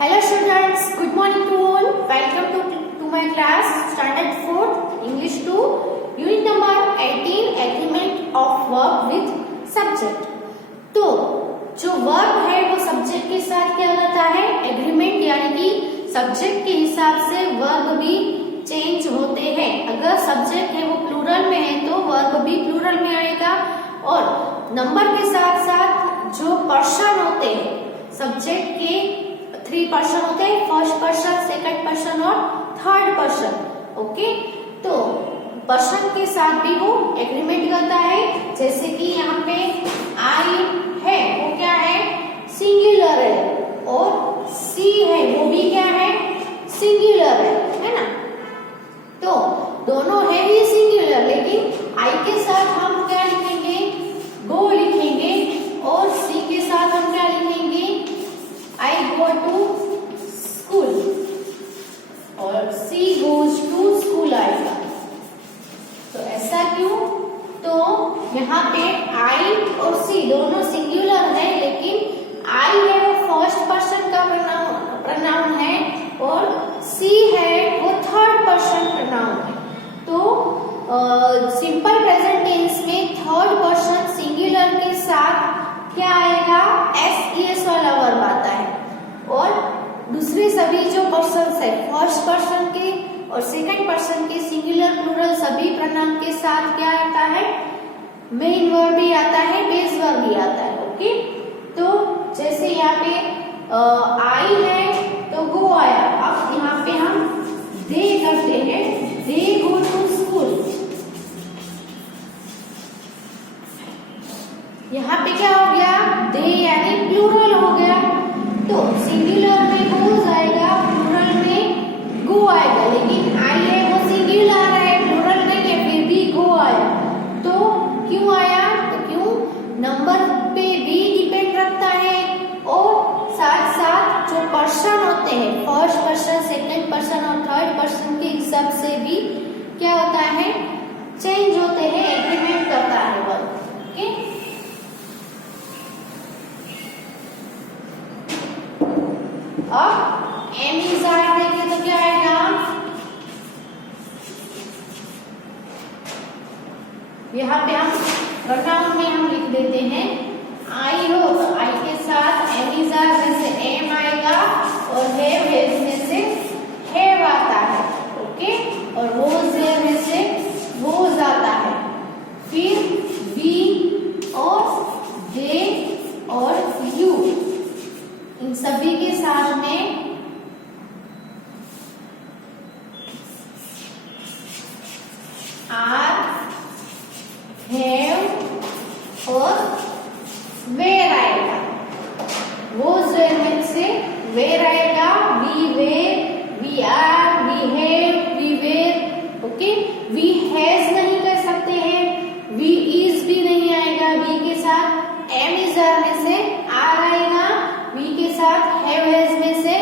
Hello students, good morning to all. Welcome to my class standard 4 English 2 unit number 18 agreement of verb with subject. तो जो verb है वो subject के साथ क्या होता है agreement, यानी कि subject के हिसाब से verb भी change होते हैं. अगर subject है वो plural में है तो verb भी plural में आएगा और number के साथ साथ जो person होते हैं subject के 3 पर्सन होते हैं, फर्स्ट पर्सन, सेकंड पर्सन और थर्ड पर्सन. ओके, तो पर्सन के साथ भी वो एग्रीमेंट करता है. जैसे कि यहाँ पे आई है वो क्या है, सिंगुलर है, और सी है वो भी क्या है, सिंगुलर है ना. तो दोनों है ही सिंगुलर, लेकिन आई के साथ हम क्या लिखेंगे, गो लिखेंगे, और सी के साथ हम क्या लिखेंगे, I go to school, और C goes to school आएगा. तो ऐसा क्यों, तो यहाँ पे I और C दोनों सिंगुलर है, लेकिन I है वो फर्स्ट पर्सन का प्रनाउन है और C है वो थर्ड पर्सन प्रनाउन है. तो सिंपल प्रेजेंट टेंस में थर्ड पर्सन सिंगुलर के साथ क्या आएगा, SES वाला वर्ब आता है. और दूसरे सभी जो पर्सन है फर्स्ट पर्सन के और सेकंड पर्सन के सिंगुलर प्लूरल सभी प्रनाउन के साथ क्या आता है, मेन वर्ब भी आता है, बेस वर्ब भी आता है. ओके, तो जैसे यहाँ पे आई है तो गो आया. अब यहाँ पे हम दे करते हैं, दे गो टू स्कूल. यहाँ पे क्या हो गया, दे यानी प्लूरल हो गया. तो सिंगुलर में गो आएगा, प्लूरल में गो आएगा, लेकिन आई है वो सिंगुलर है, प्लूरल में है, फिर भी गो आया. तो क्यों आया, तो क्यों, नंबर पे भी डिपेंड रखता है और साथ साथ जो पर्सन होते हैं फर्स्ट पर्सन, सेकंड पर्सन और थर्ड पर्सन के हिसाब से भी क्या होता है, चेंज होते हैं, एग्रीमेंट करता है वर्ब. ओके, अब एम इज आर देखे तो क्या आएगा, यहाँ पे हम प्रोनाउन में हम लिख देते हैं आई हो, तो आई के साथ एम इज आर में से एम आएगा और हैव में से हैव आता है. ओके, और वोज देयर में से वोज आता है. फिर बी और दे और यू, इन सभी के साथ में आर, हैव और वेर आएगा. वो वेर में से वेर आएगा, we were, we are, we have, we were. Okay, we has नहीं कर सकते हैं, वी इज भी नहीं आएगा, वी के साथ एम इज आर में से आर आएगा, वी के साथ हैव हैज में से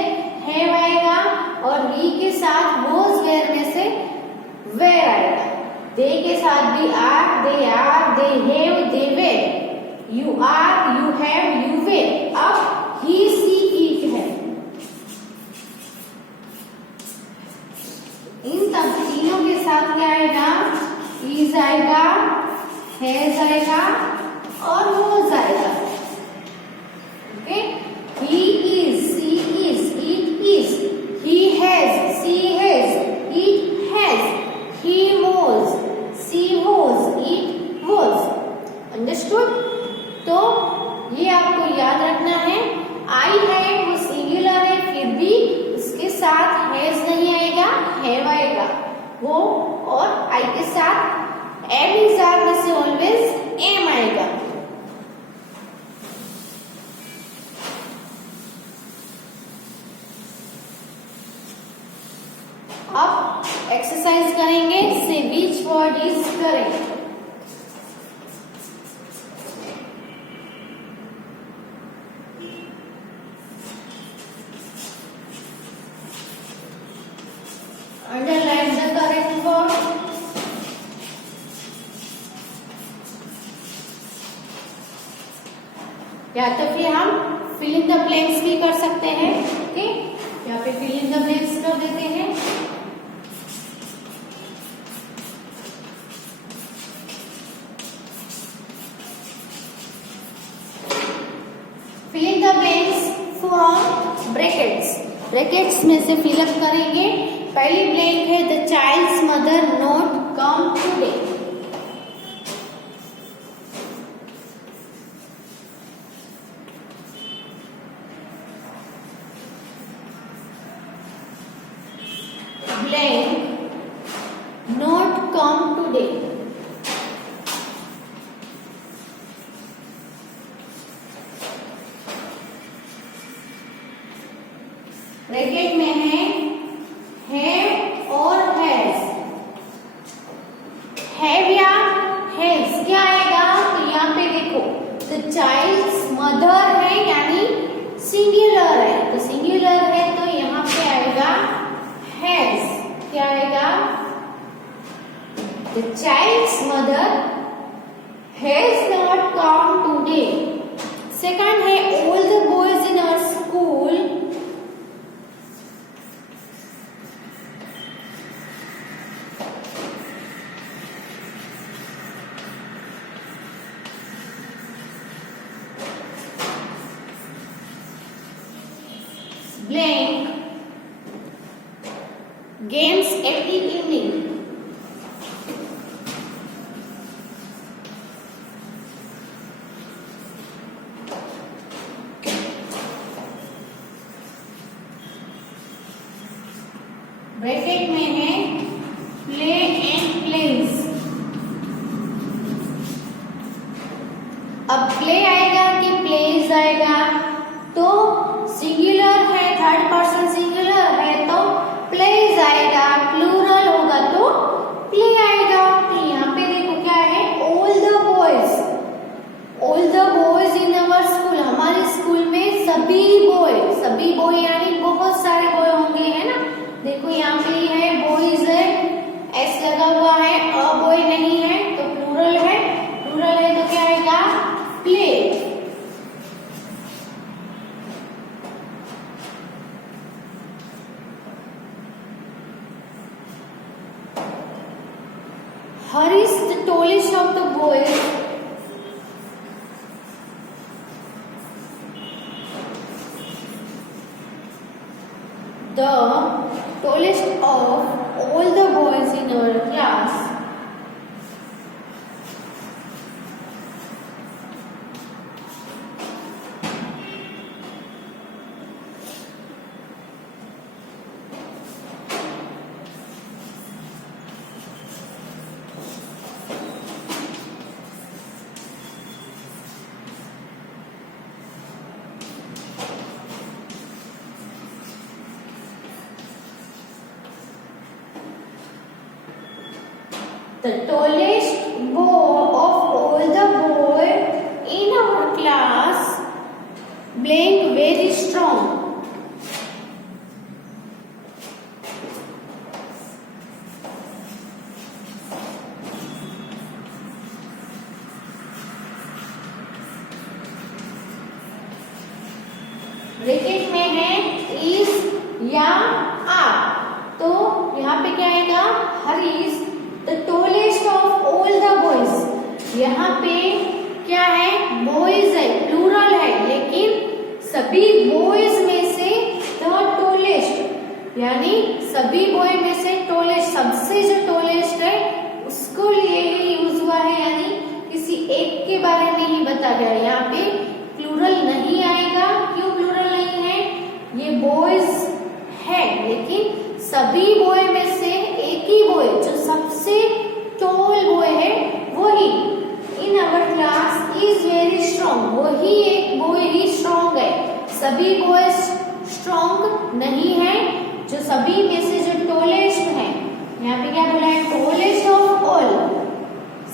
हैव आएगा, और वी के साथ वोज वेर में से वेर आएगा. दे के साथ भी are, they have, they were, you are, you have, you were. अब ही, सी, इट है. इन सब तीनों के साथ क्या आएगा, इज आएगा, हैज आएगा और वोज आएगा. Okay, he is, she is, it is, he has, she has, it has, he was, she was, it was. Understood? तो ये आपको याद रखना है. आई है वो सिंगुलर है, फिर भी उसके साथ हैज नहीं आएगा, हैव आएगा वो, और आई के साथ एम इज आर में से ऑलवेज एम आएगा. अब एक्सरसाइज करेंगे, से which word is correct. Underline the correct word. या तो फिर हम फिल इन द ब्लैंक्स भी कर सकते हैं. ओके, ब्रैकेट्स में से फिलअप करेंगे। पहली ब्लैंक है the child's mother not come today. Blank not come today. Bracket में है और हैज। हैव या हैज क्या आएगा? तो यहाँ पे देखो द चाइल्ड्स मदर है यानी सिंगुलर है, तो सिंगुलर है तो यहाँ पे आएगा हैज। क्या आएगा? The child's mother has not come today. Second है all the boys in our school blank games at the evening. Bracket में है प्ले एंड प्लेस। अब प्ले आएगा कि प्लेस आएगा? तो सिंगुलर है, थर्ड पर्सन सिंगुलर है तो प्लेज आएगा, प्लूरल होगा तो प्ले आएगा। तो यहाँ पे देखो क्या है? ऑल द बॉयज इन अवर स्कूल। हमारे स्कूल में सभी बॉय यानी बहुत सारे बॉय होंगे, है ना। देखो यहाँ पे है बॉयज है, एस लगा हुआ है, अ बॉय नहीं है तो प्लूरल है तो क्या आएगा? Play. Hurry is the tallest of the boys. The tallest of all the boys in our class. The tallest boy of all the boy in our class blank very strong. Bracket में है इज या आर, तो यहाँ पे क्या आएगा? Her is the tallest of all the boys. यहाँ पे क्या है? बॉयज है, प्लूरल है, लेकिन सभी बॉयज में से द टॉलेस्ट यानी सभी बॉय में से टॉलेस्ट, सबसे जो टॉलेस्ट है उसको लिए ही यूज हुआ है, यानी किसी एक के बारे में ही बता गया। यहाँ पे प्लूरल नहीं आएगा। क्यों प्लूरल नहीं है? ये बॉयज है लेकिन सभी बॉय में से एक ही बॉय जो सबसे टॉल बॉय है वही in our class is very strong. वही एक बॉय ही स्ट्रॉन्ग है, सभी बॉय स्ट्रॉन्ग नहीं है। जो सभी में से जो टॉलेस्ट है, यहाँ पे क्या बोला है? Tallest of all.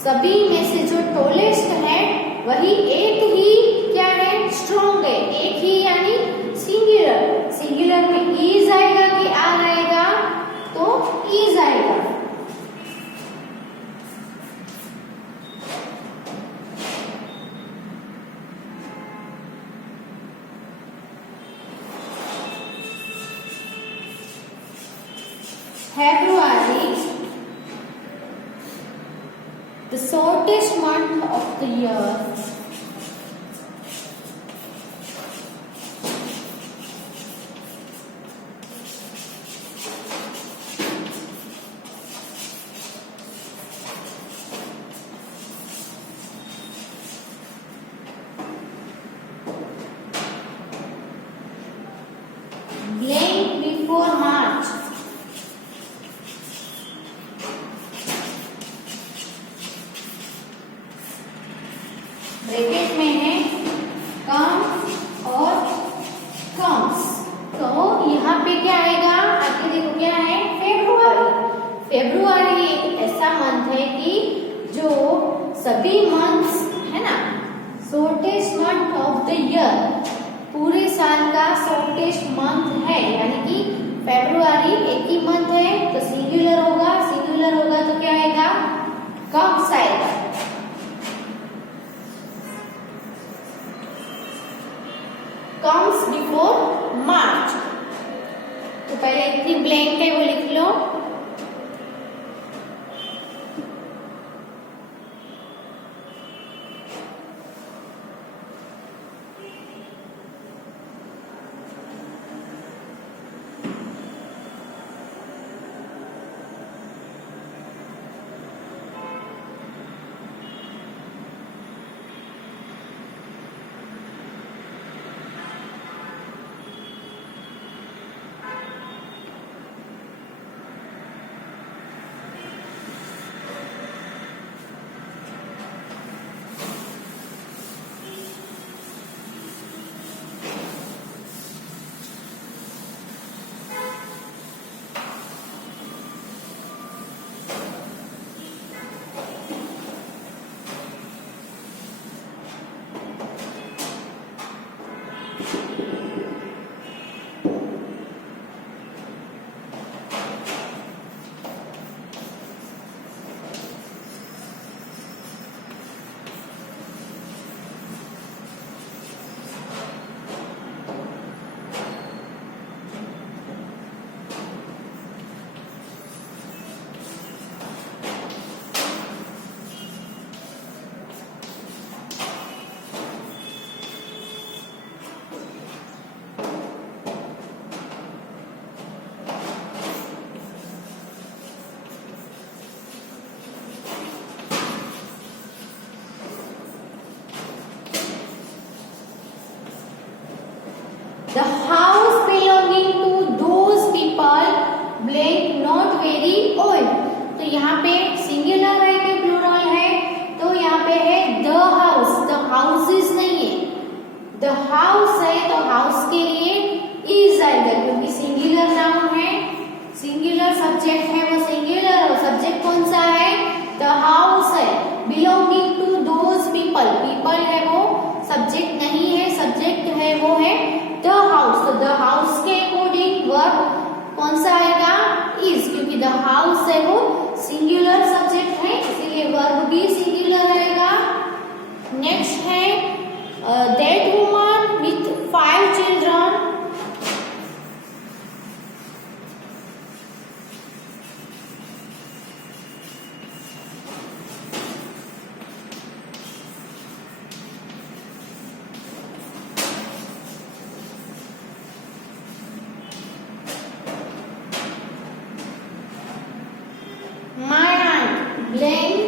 सभी में से जो टॉलेस्ट है वही एक ही क्या है? स्ट्रॉन्ग है। एक ही यानी सिंगुलर। सिंगुलर में इज आएगा कि आर आएगा? तो इज आएगा। February, the shortest month of the year. blank before March. Bracket में है कम और कम्स, तो यहाँ पे क्या आएगा, आगे देखो क्या है, फेब्रुआरी। फेब्रुआरी एक ऐसा मंथ है कि जो सभी मंथ्स है ना, shortest month of the year, पूरे साल का शॉर्टेस्ट मंथ है, यानी कि फेब्रुआरी एक ही मंथ है, तो सिंगुलर होगा, सिंगुलर होगा तो क्या आएगा, कम्स आएगा। comes before March, तो पहले इतनी ब्लैंक है वो लिख लो। The house belonging to those people blank not very old, तो यहाँ पे सिंगुलर है कि प्लूरल है, तो यहाँ पे है the house, the houses नहीं है, the house है तो house के लिए is आएगा, क्योंकि सिंगुलर नाउन है, सिंगुलर सब्जेक्ट है, वो सिंगुलर और सब्जेक्ट कौन सा है, the house है, belonging to those people, people है वो सब्जेक्ट नहीं है, सब्जेक्ट है वो है the house, तो the house के अकॉर्डिंग वर्ब कौन सा आएगा, is, क्योंकि the house है वो सिंगुलर सब्जेक्ट है, इसीलिए वर्ब भी सिंगुलर आएगा। नेक्स्ट है that woman with 5 children, my aunt blank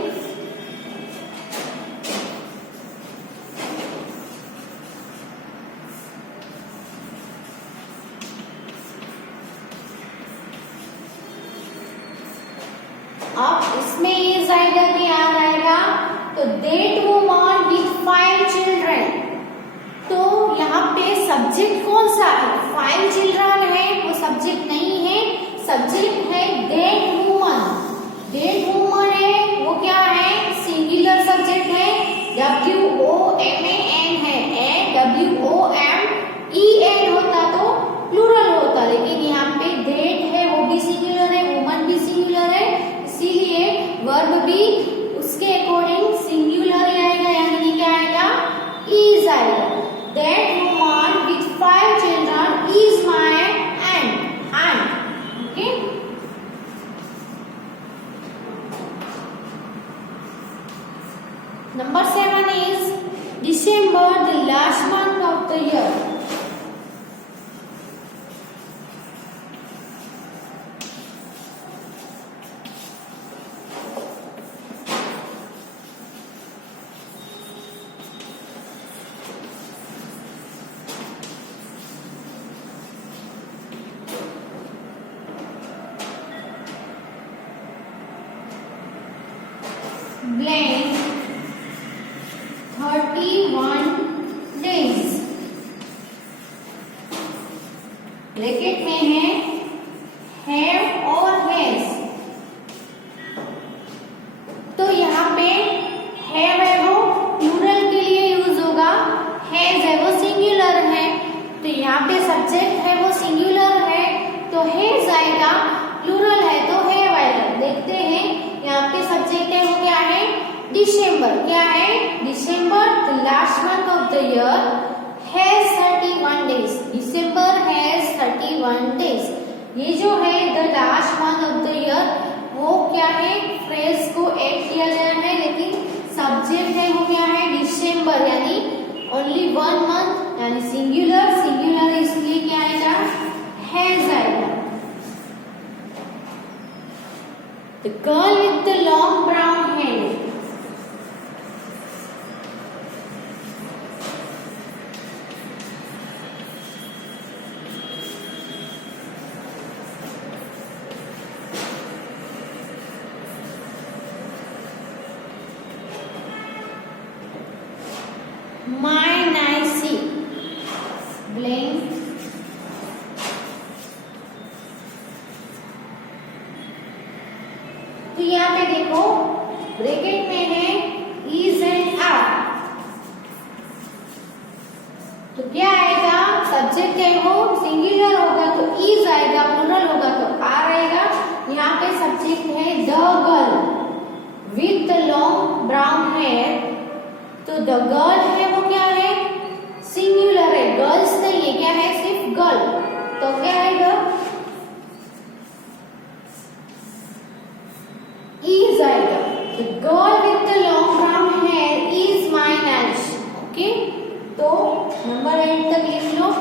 अब इसमें इज आएगा कि याद आएगा, तो that woman with 5 children, तो यहाँ पे सब्जेक्ट कौन सा है, 5 children है, वो सब्जेक्ट नहीं है, सब्जेक्ट है that woman, that woman है वो क्या है, सिंगुलर सब्जेक्ट है, WOMAN है, WOMEN होता तो प्लूरल होता, लेकिन यहाँ पे that है वो भी सिंगुलर है, वुमन भी सिंगुलर है, इसीलिए वर्ब भी उसके अकॉर्डिंग सिंगुलर आएगा, यानी कि क्या आएगा, is आएगा। That woman with 5 children is my aunt, okay? Number 7 is December, the last month of the year. blank 31 days। Bracket में है हैव और हैज। तो यहाँ पे हैव है वो प्लूरल के लिए यूज होगा, हैज है वो सिंगुलर है। तो यहाँ पे सब्जेक्ट है वो सिंगुलर है तो हैज आएगा, प्लूरल है तो हैव आएगा। देखते हैं यहाँ पे सब्जेक्ट है वो क्या है, दिसंबर। क्या है, December the last month of the year has 31 days. December has 31 days. ये जो है the last month of the year वो क्या है, फ्रेज को ऐड किया गया है, लेकिन सब्जेक्ट है वो क्या है, दिसंबर, यानी ओनली वन मंथ, यानी सिंगुलर। सिंगुलर इसलिए क्या आएगा, हैज आएगा। The girl with the long brown hair. Mine I see. Blank. तो यहाँ पे देखो ब्रैकेट में है इज एंड आर। तो क्या आएगा, सब्जेक्ट है वो सिंगुलर होगा तो इज आएगा, प्लूरल होगा तो आर आएगा। यहाँ पे सब्जेक्ट है the girl with the long brown hair. तो द गर्ल है वो क्या है, सिंगुलर है, गर्ल्स नहीं है, क्या है, सिर्फ गर्ल। तो क्या आएगा, is आएगा। The girl with the long brown hair is mine Alice. Okay? तो नंबर 8 तक लिख लो।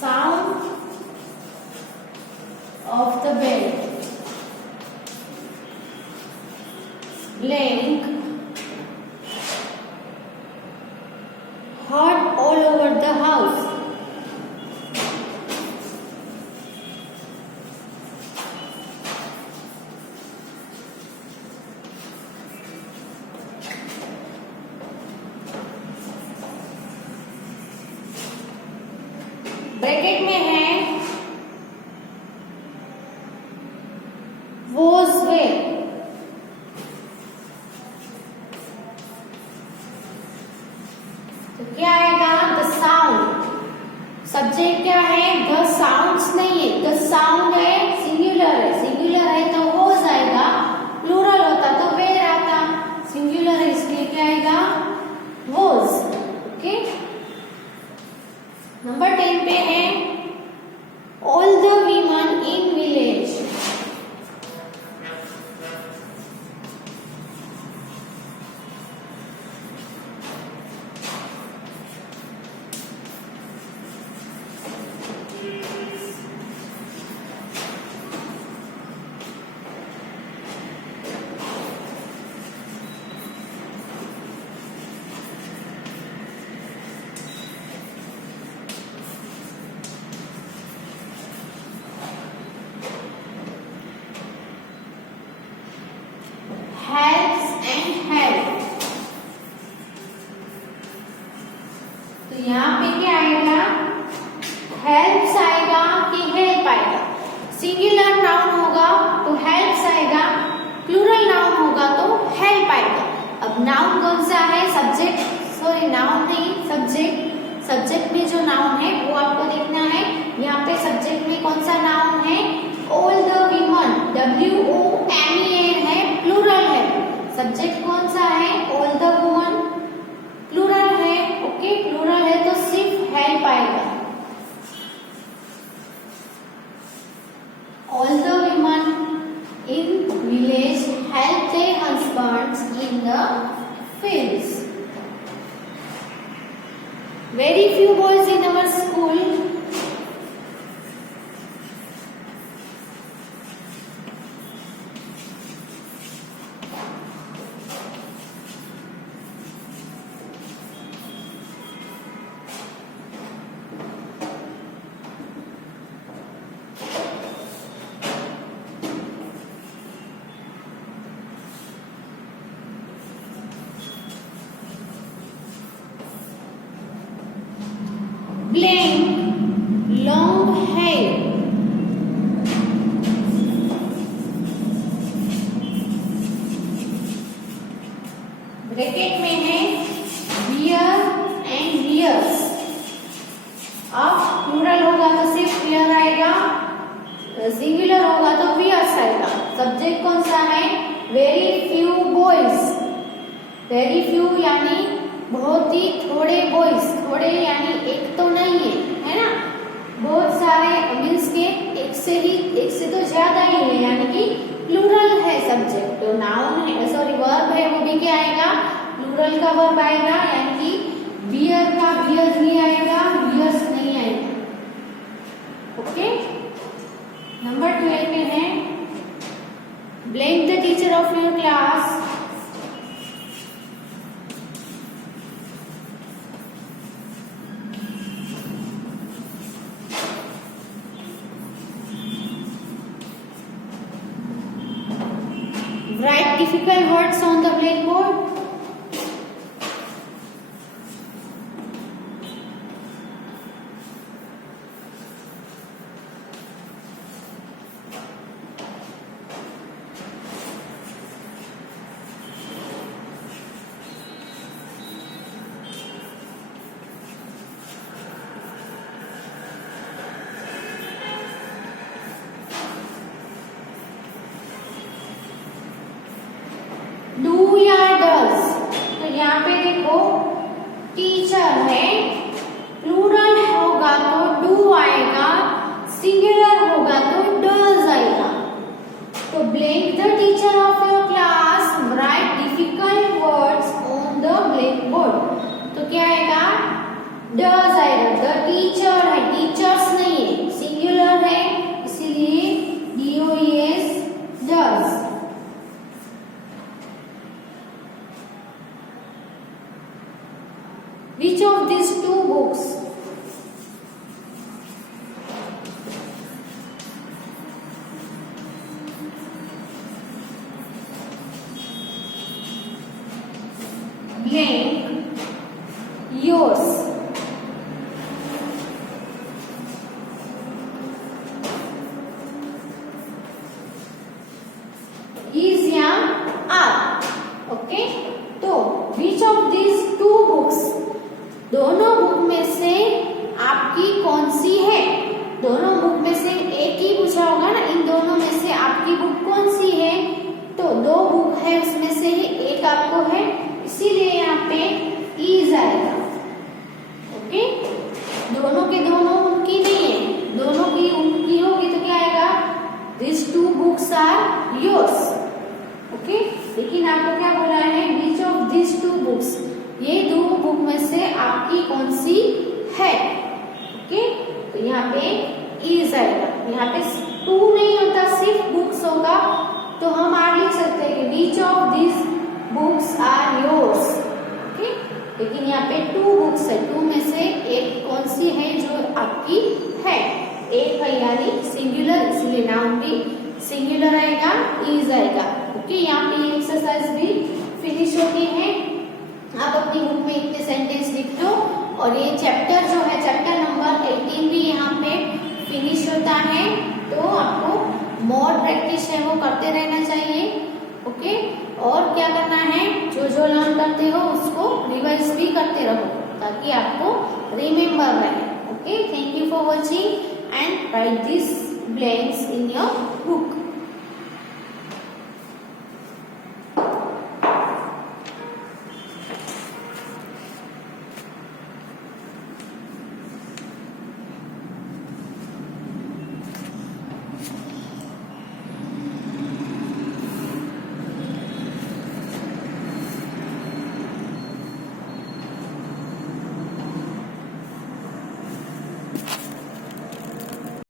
Sound of the bell. Blank. Heard all over the house. Bracket में है was where। तो क्या आएगा, द साउंड। सब्जेक्ट क्या है, द साउंड्स नहीं है, द साउंड है, सिंगुलर है, सिंगुलर है तो was आएगा, प्लूरल होता तो where आता, सिंगुलर है इसलिए क्या आएगा, was। ओके, नंबर 10 पे है all the women in village। Helps आएगा कि हेल्प आएगा। सिंगुलर नाउन होगा तो हेल्प्स आएगा, प्लूरल नाउन होगा तो हेल्प आएगा। अब नाउन कौन सा है? सब्जेक्ट, सॉरी नाउन नहीं सब्जेक्ट। सब्जेक्ट में जो नाउन है वो आपको देखना है। यहाँ पे सब्जेक्ट में कौन सा नाउन है? ऑल द वीमन, WOMEN है, प्लूरल है। सब्जेक्ट कौन सा है? ऑल द वुमन, प्लूरल है। ओके, प्लूरल है तो सिर्फ हेल्प आएगा। All the women in village help their husbands in the fields. Very few boys in our school blame long hair, bracket में है wear and wears। अब प्लूरल होगा तो सिर्फ wear आएगा, सिंगुलर होगा तो wears आएगा। सब्जेक्ट कौन सा है? very few boys, very few यानी बहुत ही थोड़े बॉयज, थोड़े यानी एक तो नहीं है ना, बहुत सारे मीन्स के एक से तो ज्यादा ही है, यानी कि प्लूरल है सब्जेक्ट। तो नाउन है, सॉरी वर्ब है, वो भी क्या आएगा? प्लूरल का वर्ब आएगा, यानी कि बियर का बियर्स नहीं आएगा, बियर्स नहीं आएगा। ओके, नंबर 12 में है blame the teacher of your class. Write difficult words on the blackboard. Do या डज, तो यहाँ पे देखो टीचर है, प्लूरल होगा तो डू आएगा, सिंगुलर होगा तो डज आएगा। तो blank the teacher of your class, right difficult words on the black board. तो क्या आएगा? डज आएगा। द टीचर है, टीचर्स नहीं है, सिंगुलर है, इसीलिए DOES does. Which of these two books blank yours? Is या are? ओके, तो which of these two books, दोनों बुक में से आपकी कौन सी है? दोनों बुक में से एक ही पूछा होगा ना, इन दोनों में से आपकी बुक कौन सी है? तो दो बुक है, उसमें से ही एक आपको है, इसीलिए यहाँ पे इज आएगा। ओके, दोनों के दोनों उनकी नहीं है, दोनों की उनकी होगी तो क्या आएगा? These two books are yours। Okay, लेकिन आपको क्या बोला है? Which of these two books, ये दो बुक में से आपकी कौन सी है? ओके, तो यहाँ पे इज आएगा। यहाँ पे टू नहीं होता, सिर्फ बुक्स होगा, तो हम आगे लिख सकते हैं कि which of this books are yours. Okay, लेकिन यहाँ पे टू बुक्स है, टू में से एक कौन सी है जो आपकी है? एक है यानी सिंगुलर, इसलिए नाउन भी सिंगुलर आएगा, इज आएगा। ओके, यहाँ पे एक्सरसाइज भी फिनिश होती है। आप अपनी बुक में इतने सेंटेंस लिख लो, और ये चैप्टर जो है, चैप्टर नंबर 18 भी यहाँ पे होता है तो आपको मोर प्रैक्टिस है वो करते रहना चाहिए। ओके, और क्या करना है, जो लर्न करते हो उसको रिवाइज भी करते रहो ताकि आपको रिमेम्बर रहे। Okay, thank you for watching and right this blanks in your book.